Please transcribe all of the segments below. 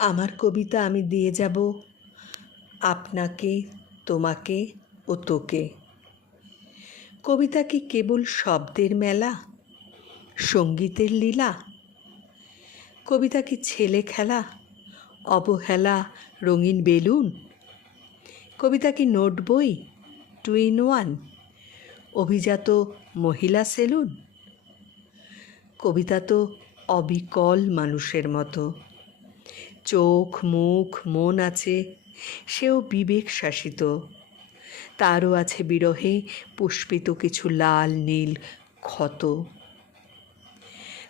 আমার কবিতা আমি দিয়ে যাব আপনাকে, তোমাকে ও তোকে। কবিতা কি কেবল শব্দের মেলা, সঙ্গীতের লীলা? কবিতা কি ছেলে খেলা, অবহেলা, রঙিন বেলুন? কবিতা কি নোট বই, 2 in 1, অভিজাত মহিলা সেলুন? কবিতা তো অবিকল মানুষের মতো, চোখ মুখ মন আছে, সেও বিবেক শাসিত। তারও আছে বিরহে পুষ্পিত কিছু লাল নীল ক্ষত।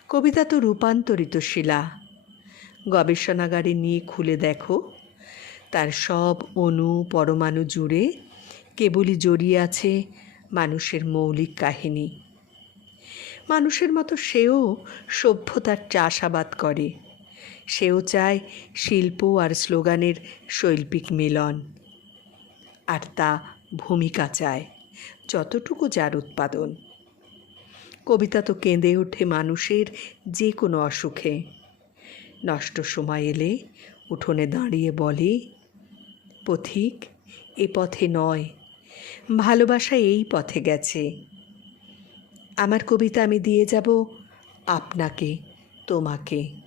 কবিতা তো রূপান্তরিত শিলা, গবেষণাগারে নিয়ে খুলে দেখো, তার সব অণু পরমাণু জুড়ে কেবলই জড়িয়ে আছে মানুষের মৌলিক কাহিনী। মানুষের মতো সেও সভ্যতার চাষাবাদ করে, সেও চায় শিল্প আর স্লোগানের শৈল্পিক মিলন, আর তা ভূমিকা চায় যতটুকু যার উৎপাদন। কবিতা তো কেঁদে ওঠে মানুষের যে কোনো অসুখে, নষ্ট সময় এলে উঠোনে দাঁড়িয়ে বলে, পথিক এ পথে নয়, ভালোবাসা এই পথে গেছে। আমার কবিতা আমি দিয়ে যাব আপনাকে, তোমাকে।